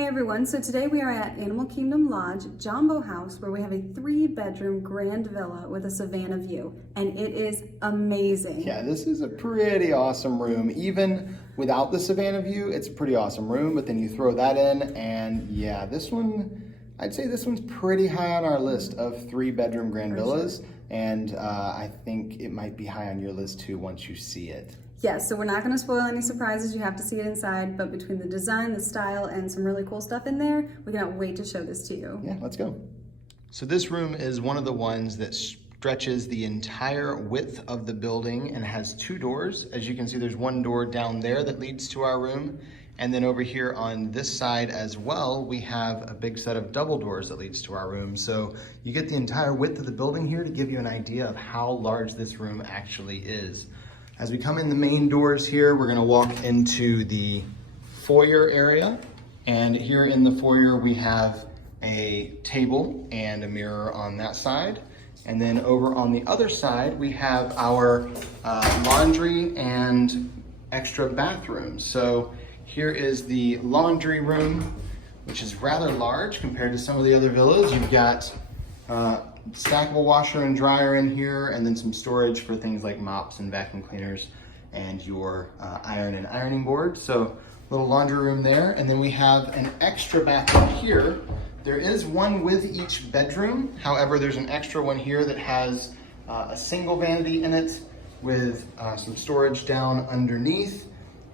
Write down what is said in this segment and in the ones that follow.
Hey everyone, so today we are at Animal Kingdom Lodge, Jambo House, where we have a 3-bedroom grand villa with a savanna view, and it is amazing. Yeah, this is a pretty awesome room. Even without the savanna view, it's a pretty awesome room, but then you throw that in, and yeah, this one, I'd say this one's pretty high on our list of 3-bedroom grand villas, sure. And I think it might be high on your list too once you see it. Yes, so we're not going to spoil any surprises. You have to see it inside, but between the design, the style, and some really cool stuff in there, we cannot wait to show this to you. Yeah, let's go. So this room is one of the ones that stretches the entire width of the building and has 2 doors. As you can see, there's one door down there that leads to our room. And then over here on this side as well, we have a big set of double doors that leads to our room. So you get the entire width of the building here to give you an idea of how large this room actually is. As we come in the main doors here, we're gonna walk into the foyer area. And here in the foyer, we have a table and a mirror on that side. And then over on the other side, we have our laundry and extra bathrooms. So here is the laundry room, which is rather large compared to some of the other villas. You've got stackable washer and dryer in here, and then some storage for things like mops and vacuum cleaners and your iron and ironing board. So little laundry room there. And then we have an extra bathroom here. There is one with each bedroom. However, there's an extra one here that has a single vanity in it with some storage down underneath,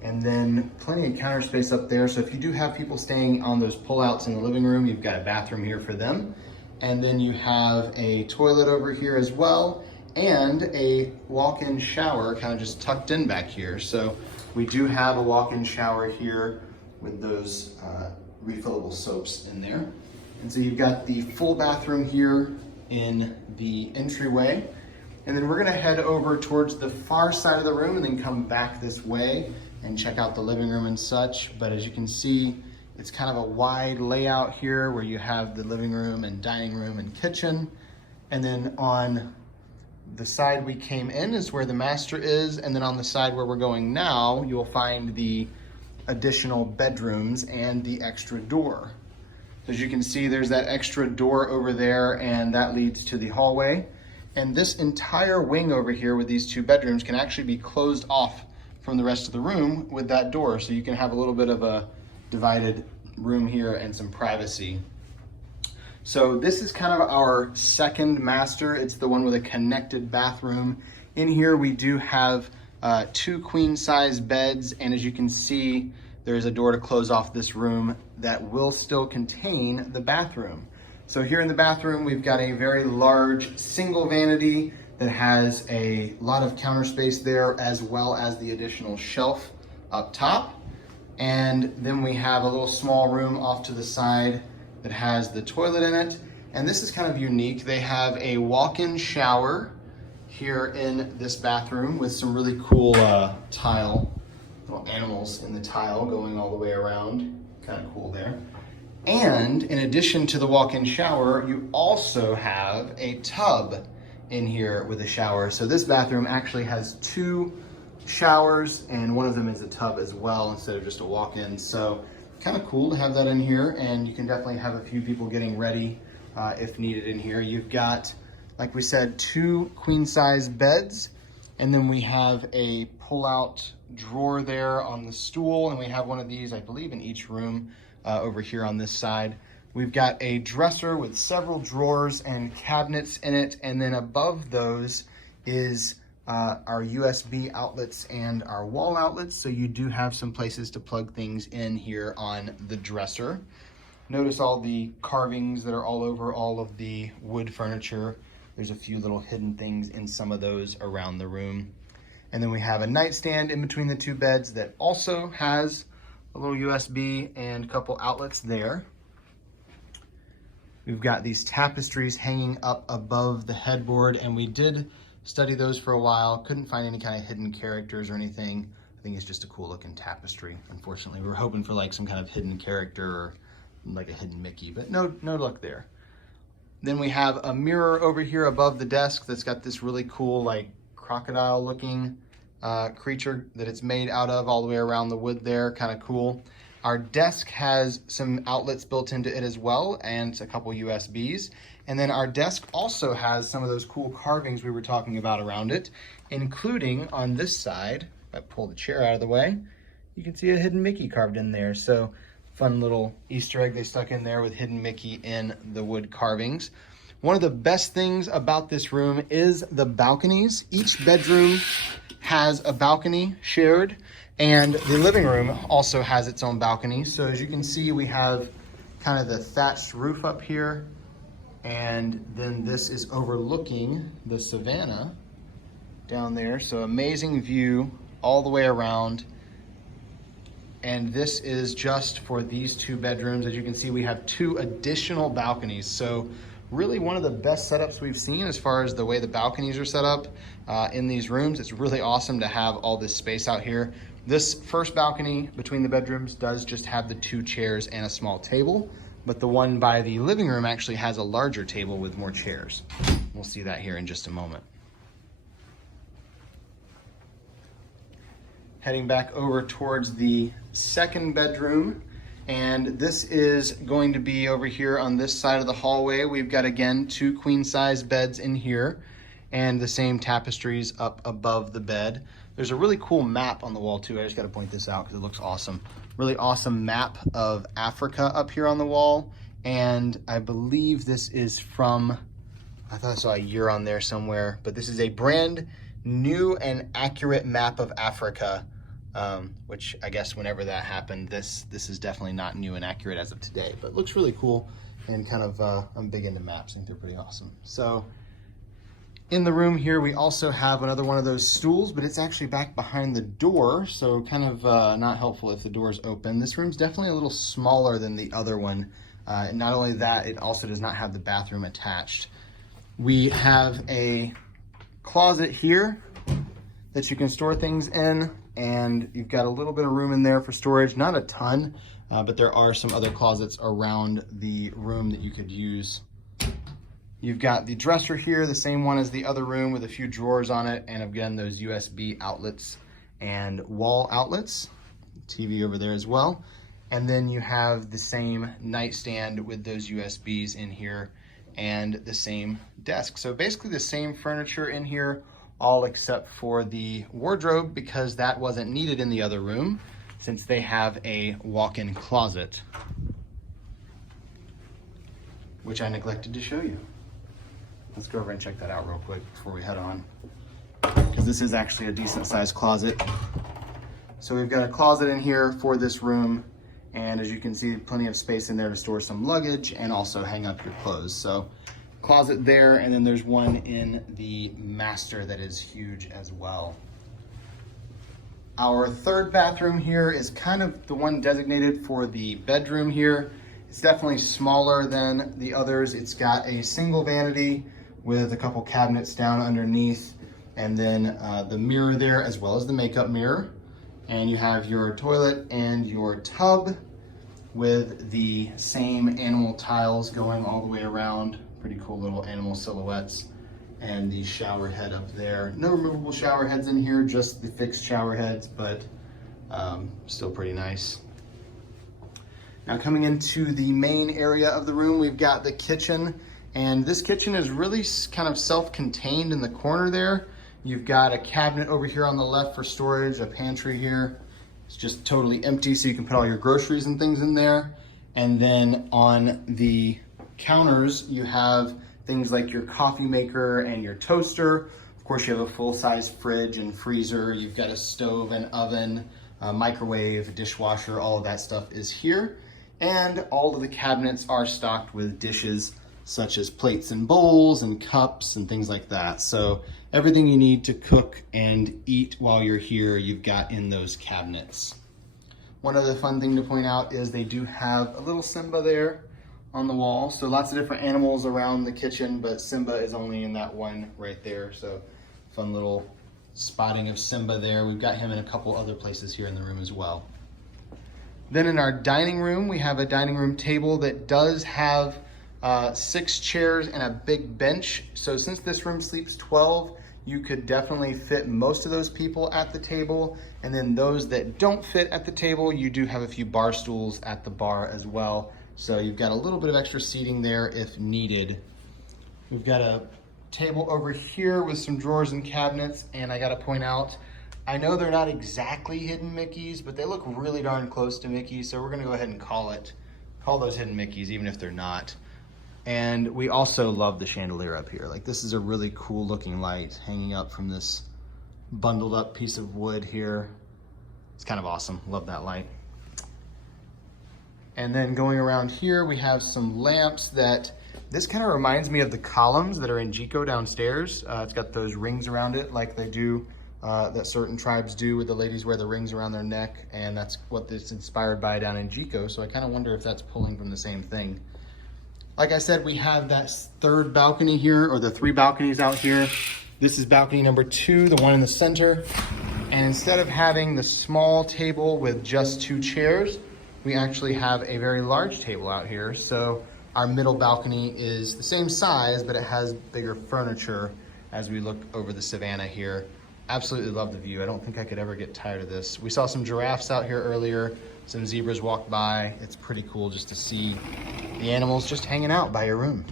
and then plenty of counter space up there. So if you do have people staying on those pullouts in the living room, you've got a bathroom here for them. And then you have a toilet over here as well, and a walk-in shower kind of just tucked in back here. So we do have a walk-in shower here with those refillable soaps in there. And so you've got the full bathroom here in the entryway. And then we're gonna head over towards the far side of the room and then come back this way and check out the living room and such. But as you can see, it's kind of a wide layout here where you have the living room and dining room and kitchen. And then on the side we came in is where the master is. And then on the side where we're going now, you'll find the additional bedrooms and the extra door. As you can see, there's that extra door over there, and that leads to the hallway. And this entire wing over here with these 2 bedrooms can actually be closed off from the rest of the room with that door. So you can have a little bit of a divided room here and some privacy. So this is kind of our second master. It's the one with a connected bathroom. In here we do have 2 queen size beds, and as you can see, there's a door to close off this room that will still contain the bathroom. So here in the bathroom, we've got a very large single vanity that has a lot of counter space there, as well as the additional shelf up top. And then we have a little small room off to the side that has the toilet in it. And this is kind of unique. They have a walk-in shower here in this bathroom with some really cool tile, little animals in the tile going all the way around. Kind of cool there. And in addition to the walk-in shower, you also have a tub in here with a shower. So this bathroom actually has 2 showers, and one of them is a tub as well instead of just a walk-in. So kind of cool to have that in here, and you can definitely have a few people getting ready if needed in here. You've got, like we said, 2 queen-size beds, and then we have a pull-out drawer there on the stool, and we have one of these, I believe, in each room over here on this side. We've got a dresser with several drawers and cabinets in it, and then above those is our USB outlets and our wall outlets. So you do have some places to plug things in here on the dresser. Notice all the carvings that are all over all of the wood furniture. There's a few little hidden things in some of those around the room. And then we have a nightstand in between the 2 beds that also has a little USB and a couple outlets there. We've got these tapestries hanging up above the headboard, and we did study those for a while. Couldn't find any kind of hidden characters or anything. I think it's just a cool looking tapestry. Unfortunately, we were hoping for like some kind of hidden character or like a hidden Mickey, but no luck there. Then we have a mirror over here above the desk that's got this really cool like crocodile looking creature that it's made out of all the way around the wood there. Kind of cool. Our desk has some outlets built into it as well, and a couple USBs. And then our desk also has some of those cool carvings we were talking about around it, including on this side. If I pull the chair out of the way, you can see a hidden Mickey carved in there. So fun little Easter egg they stuck in there with hidden Mickey in the wood carvings. One of the best things about this room is the balconies. Each bedroom has a balcony shared, and the living room also has its own balcony. So as you can see, we have kind of the thatched roof up here, and then this is overlooking the savanna down there. So amazing view all the way around. And this is just for these 2 bedrooms. As you can see, we have 2 additional balconies. So really one of the best setups we've seen as far as the way the balconies are set up in these rooms. It's really awesome to have all this space out here. This first balcony between the bedrooms does just have the 2 chairs and a small table, but the one by the living room actually has a larger table with more chairs. We'll see that here in just a moment. Heading back over towards the second bedroom, and this is going to be over here on this side of the hallway. We've got, again, 2 queen-size beds in here and the same tapestries up above the bed. There's a really cool map on the wall too. I just got to point this out because it looks awesome. Really awesome map of Africa up here on the wall, and I believe this is from, I thought I saw a year on there somewhere, but this is a brand new and accurate map of Africa. Which I guess whenever that happened, this is definitely not new and accurate as of today, but looks really cool, and kind of, I'm big into maps. I think they're pretty awesome. So in the room here, we also have another one of those stools, but it's actually back behind the door, so kind of not helpful if the door's open. This room's definitely a little smaller than the other one. And not only that, it also does not have the bathroom attached. We have a closet here that you can store things in, and you've got a little bit of room in there for storage, not a ton, but there are some other closets around the room that you could use. You've got the dresser here, the same one as the other room with a few drawers on it, and again, those USB outlets and wall outlets. TV over there as well. And then you have the same nightstand with those USBs in here and the same desk. So basically the same furniture in here, all except for the wardrobe, because that wasn't needed in the other room since they have a walk-in closet, which I neglected to show you. Let's go over and check that out real quick before we head on, because this is actually a decent sized closet. So we've got a closet in here for this room, and as you can see, plenty of space in there to store some luggage and also hang up your clothes. So closet there, and then there's one in the master that is huge as well. Our third bathroom here is kind of the one designated for the bedroom here. It's definitely smaller than the others. It's got a single vanity with a couple cabinets down underneath, and then the mirror there, as well as the makeup mirror. And you have your toilet and your tub with the same animal tiles going all the way around. Pretty cool little animal silhouettes. And the shower head up there. No removable shower heads in here, just the fixed shower heads, but still pretty nice. Now coming into the main area of the room, we've got the kitchen, and this kitchen is really kind of self-contained in the corner there. You've got a cabinet over here on the left for storage, a pantry here. It's just totally empty, so you can put all your groceries and things in there. And then on the counters, you have things like your coffee maker and your toaster. Of course, you have a full-size fridge and freezer. You've got a stove and oven, a microwave, dishwasher, all of that stuff is here. And all of the cabinets are stocked with dishes such as plates and bowls and cups and things like that. So everything you need to cook and eat while you're here, you've got in those cabinets. One other fun thing to point out is they do have a little Simba there on the wall. So lots of different animals around the kitchen, but Simba is only in that one right there. So fun little spotting of Simba there. We've got him in a couple other places here in the room as well. Then in our dining room, we have a dining room table that does have 6 chairs and a big bench. So since this room sleeps 12, you could definitely fit most of those people at the table. And then those that don't fit at the table, you do have a few bar stools at the bar as well. So you've got a little bit of extra seating there if needed. We've got a table over here with some drawers and cabinets, and I gotta point out, I know they're not exactly hidden Mickeys, but they look really darn close to Mickey, so we're gonna go ahead and call those hidden Mickeys, even if they're not. And we also love the chandelier up here. Like, this is a really cool looking light hanging up from this bundled up piece of wood here. It's kind of awesome, love that light. And then going around here, we have some lamps that, this kind of reminds me of the columns that are in Jiko downstairs. It's got those rings around it like they do, that certain tribes do with the ladies wear the rings around their neck, and that's what it's inspired by down in Jiko. So I kind of wonder if that's pulling from the same thing. Like I said, we have that third balcony here, or the 3 balconies out here. This is balcony number 2, the one in the center. And instead of having the small table with just 2 chairs, we actually have a very large table out here. So our middle balcony is the same size, but it has bigger furniture as we look over the savanna here. Absolutely love the view. I don't think I could ever get tired of this. We saw some giraffes out here earlier. Some zebras walked by. It's pretty cool just to see the animals just hanging out by your room.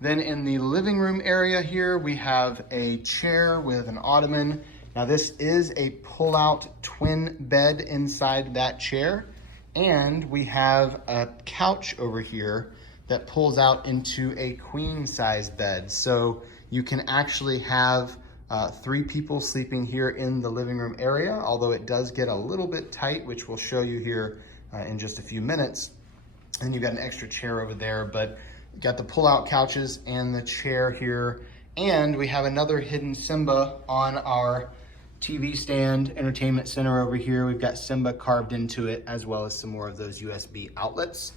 Then in the living room area here, we have a chair with an ottoman. Now this is a pull-out twin bed inside that chair. And we have a couch over here that pulls out into a queen-size bed. So you can actually have 3 people sleeping here in the living room area, although it does get a little bit tight, which we'll show you here in just a few minutes. And you've got an extra chair over there, but you got the pull-out couches and the chair here. And we have another hidden Simba on our TV stand entertainment center over here. We've got Simba carved into it, as well as some more of those USB outlets.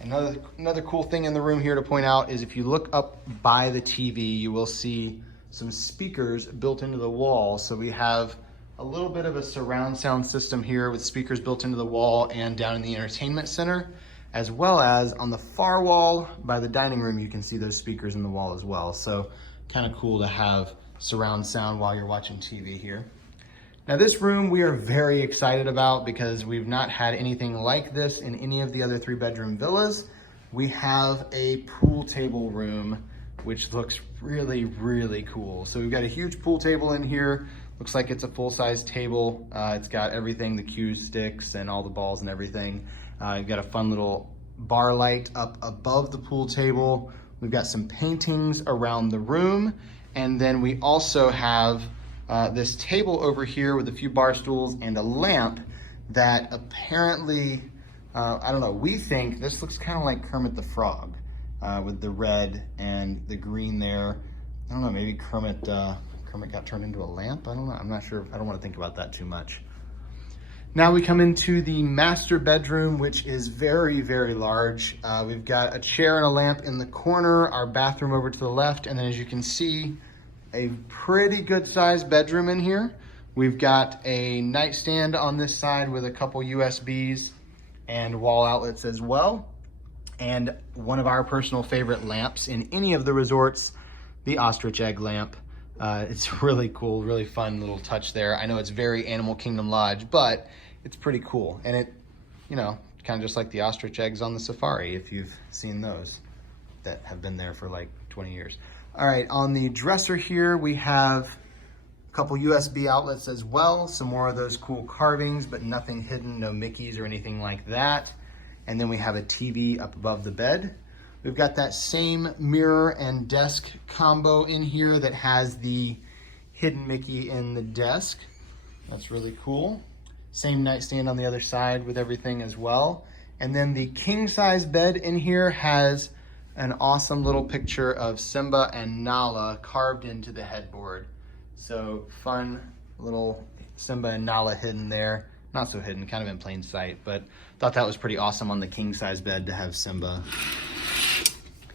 Another cool thing in the room here to point out is if you look up by the TV, you will see some speakers built into the wall. So we have a little bit of a surround sound system here with speakers built into the wall and down in the entertainment center, as well as on the far wall by the dining room, you can see those speakers in the wall as well. So kind of cool to have surround sound while you're watching TV here. Now this room we are very excited about because we've not had anything like this in any of the other 3-bedroom villas. We have a pool table room, which looks really, really cool. So we've got a huge pool table in here. Looks like it's a full-size table. It's got everything, the cue sticks and all the balls and everything. You've got a fun little bar light up above the pool table. We've got some paintings around the room. And then we also have this table over here with a few bar stools and a lamp that apparently, I don't know, we think this looks kind of like Kermit the Frog. With the red and the green there. I don't know, maybe Kermit got turned into a lamp? I don't know, I'm not sure. I don't want to think about that too much. Now we come into the master bedroom, which is very, very large. We've got a chair and a lamp in the corner, our bathroom over to the left, and then as you can see, a pretty good sized bedroom in here. We've got a nightstand on this side with a couple USBs and wall outlets as well. And one of our personal favorite lamps in any of the resorts, the ostrich egg lamp. It's really cool, really fun little touch there. I know it's very Animal Kingdom Lodge, but it's pretty cool. And it, you know, kind of just like the ostrich eggs on the safari, if you've seen those that have been there for like 20 years. All right, on the dresser here, we have a couple USB outlets as well. Some more of those cool carvings, but nothing hidden, no Mickeys or anything like that. And then we have a TV up above the bed. We've got that same mirror and desk combo in here that has the hidden Mickey in the desk. That's really cool. Same nightstand on the other side with everything as well. And then the king size bed in here has an awesome little picture of Simba and Nala carved into the headboard. So fun little Simba and Nala hidden there. Not so hidden, kind of in plain sight, but thought that was pretty awesome on the king size bed to have Simba.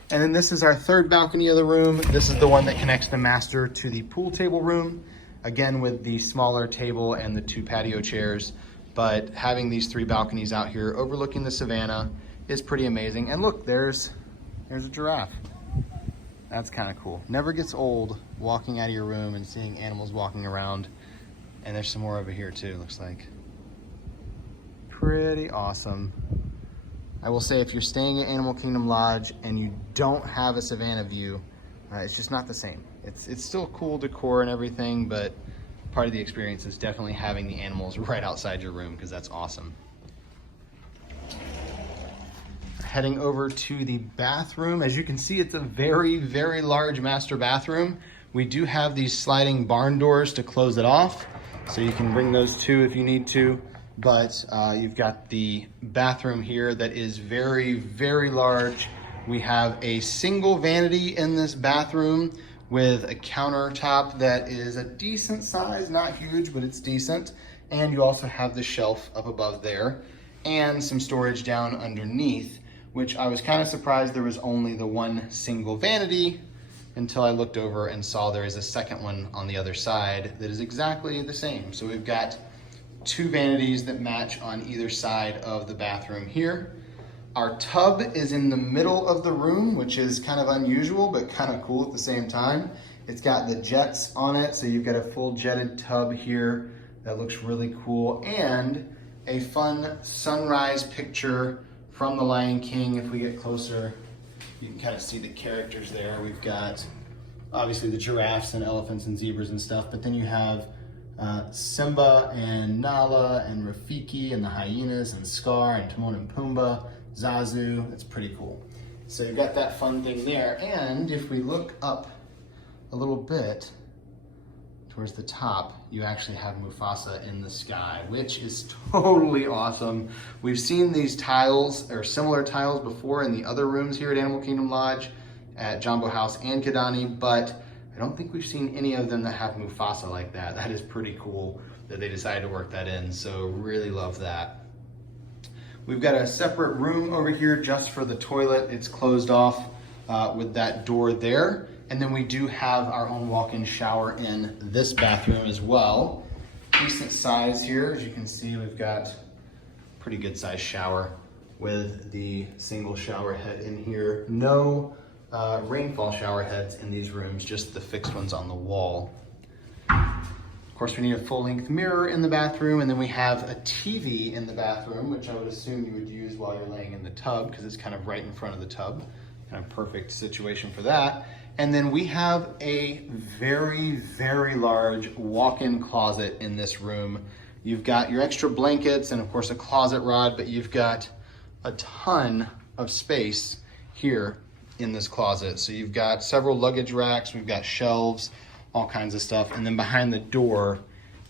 And then this is our third balcony of the room. This is the one that connects the master to the pool table room. Again, with the smaller table and the 2 patio chairs, but having these 3 balconies out here overlooking the savanna is pretty amazing. And look, there's a giraffe. That's kind of cool. Never gets old walking out of your room and seeing animals walking around. And there's some more over here too, looks like. Pretty awesome. I will say if you're staying at Animal Kingdom Lodge and you don't have a savanna view, it's just not the same. It's still cool decor and everything, but part of the experience is definitely having the animals right outside your room, because that's awesome. Heading over to the bathroom. As you can see, it's a very, very large master bathroom. We do have these sliding barn doors to close it off, so you can bring those too if you need to. But you've got the bathroom here that is very, very large. We have a single vanity in this bathroom with a countertop that is a decent size, not huge, but it's decent. And you also have the shelf up above there and some storage down underneath, which I was kind of surprised there was only the one single vanity until I looked over and saw there is a second one on the other side that is exactly the same. So we've got two vanities that match on either side of the bathroom here. Our tub is in the middle of the room, which is kind of unusual, but kind of cool at the same time. It's got the jets on it, so you've got a full jetted tub here that looks really cool, and a fun sunrise picture from The Lion King. If we get closer, you can kind of see the characters there. We've got obviously the giraffes and elephants and zebras and stuff, but then you have Simba and Nala and Rafiki and the hyenas and Scar and Timon and Pumbaa, Zazu. That's pretty cool. So you've got that fun thing there. And if we look up a little bit towards the top, you actually have Mufasa in the sky, which is totally awesome. We've seen these tiles or similar tiles before in the other rooms here at Animal Kingdom Lodge, at Jambo House and Kidani, but I don't think we've seen any of them that have Mufasa like that. That is pretty cool that they decided to work that in, so really love that. We've got a separate room over here just for the toilet. It's closed off with that door there. And then we do have our own walk-in shower in this bathroom as well. Decent size here. As you can see, we've got a pretty good sized shower with the single shower head in here. No rainfall shower heads in these rooms, just the fixed ones on the wall. Of course, we need a full-length mirror in the bathroom, and then we have a TV in the bathroom, which I would assume you would use while you're laying in the tub, because it's kind of right in front of the tub. Kind of perfect situation for that. And then we have a very, very large walk-in closet in this room. You've got your extra blankets and of course a closet rod, but you've got a ton of space here in this closet. So you've got several luggage racks, we've got shelves, all kinds of stuff. And then behind the door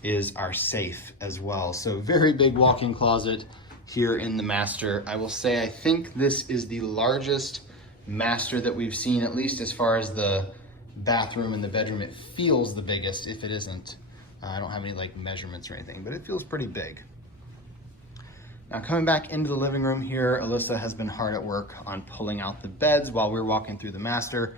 is our safe as well. So very big walk-in closet here in the master. I will say, I think this is the largest master that we've seen, at least as far as the bathroom and the bedroom. It feels the biggest if it isn't. I don't have any like measurements or anything, but it feels pretty big. Now coming back into the living room here, Alyssa has been hard at work on pulling out the beds while we're walking through the master.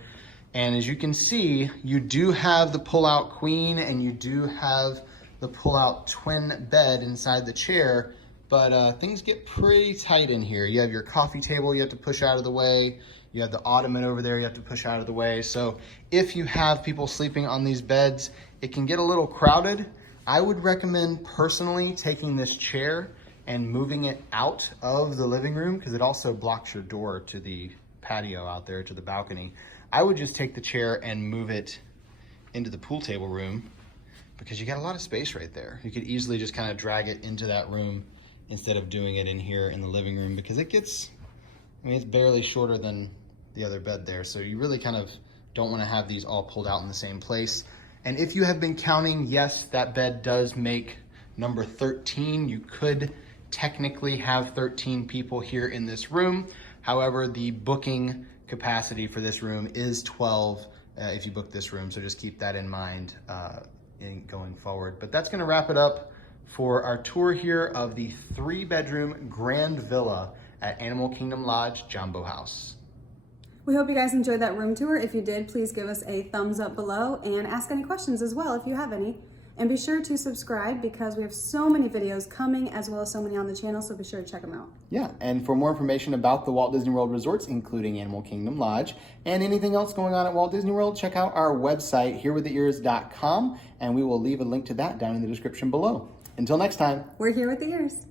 And as you can see, you do have the pull-out queen and you do have the pull-out twin bed inside the chair, but things get pretty tight in here. You have your coffee table you have to push out of the way. You have the ottoman over there you have to push out of the way. So if you have people sleeping on these beds, it can get a little crowded. I would recommend personally taking this chair and moving it out of the living room, because it also blocks your door to the patio out there, to the balcony. I would just take the chair and move it into the pool table room, because you got a lot of space right there. You could easily just kind of drag it into that room instead of doing it in here in the living room, because it gets, I mean, it's barely shorter than the other bed there. So you really kind of don't want to have these all pulled out in the same place. And if you have been counting, yes, that bed does make number 13. You could technically have 13 people here in this room. However, the booking capacity for this room is 12 if you book this room. So just keep that in mind in going forward. But that's gonna wrap it up for our tour here of the 3-bedroom grand villa at Animal Kingdom Lodge, Jambo House. We hope you guys enjoyed that room tour. If you did, please give us a thumbs up below and ask any questions as well if you have any. And be sure to subscribe because we have so many videos coming as well as so many on the channel, so be sure to check them out. Yeah, and for more information about the Walt Disney World resorts, including Animal Kingdom Lodge, and anything else going on at Walt Disney World, check out our website, herewiththeears.com, and we will leave a link to that down in the description below. Until next time. We're here with the ears.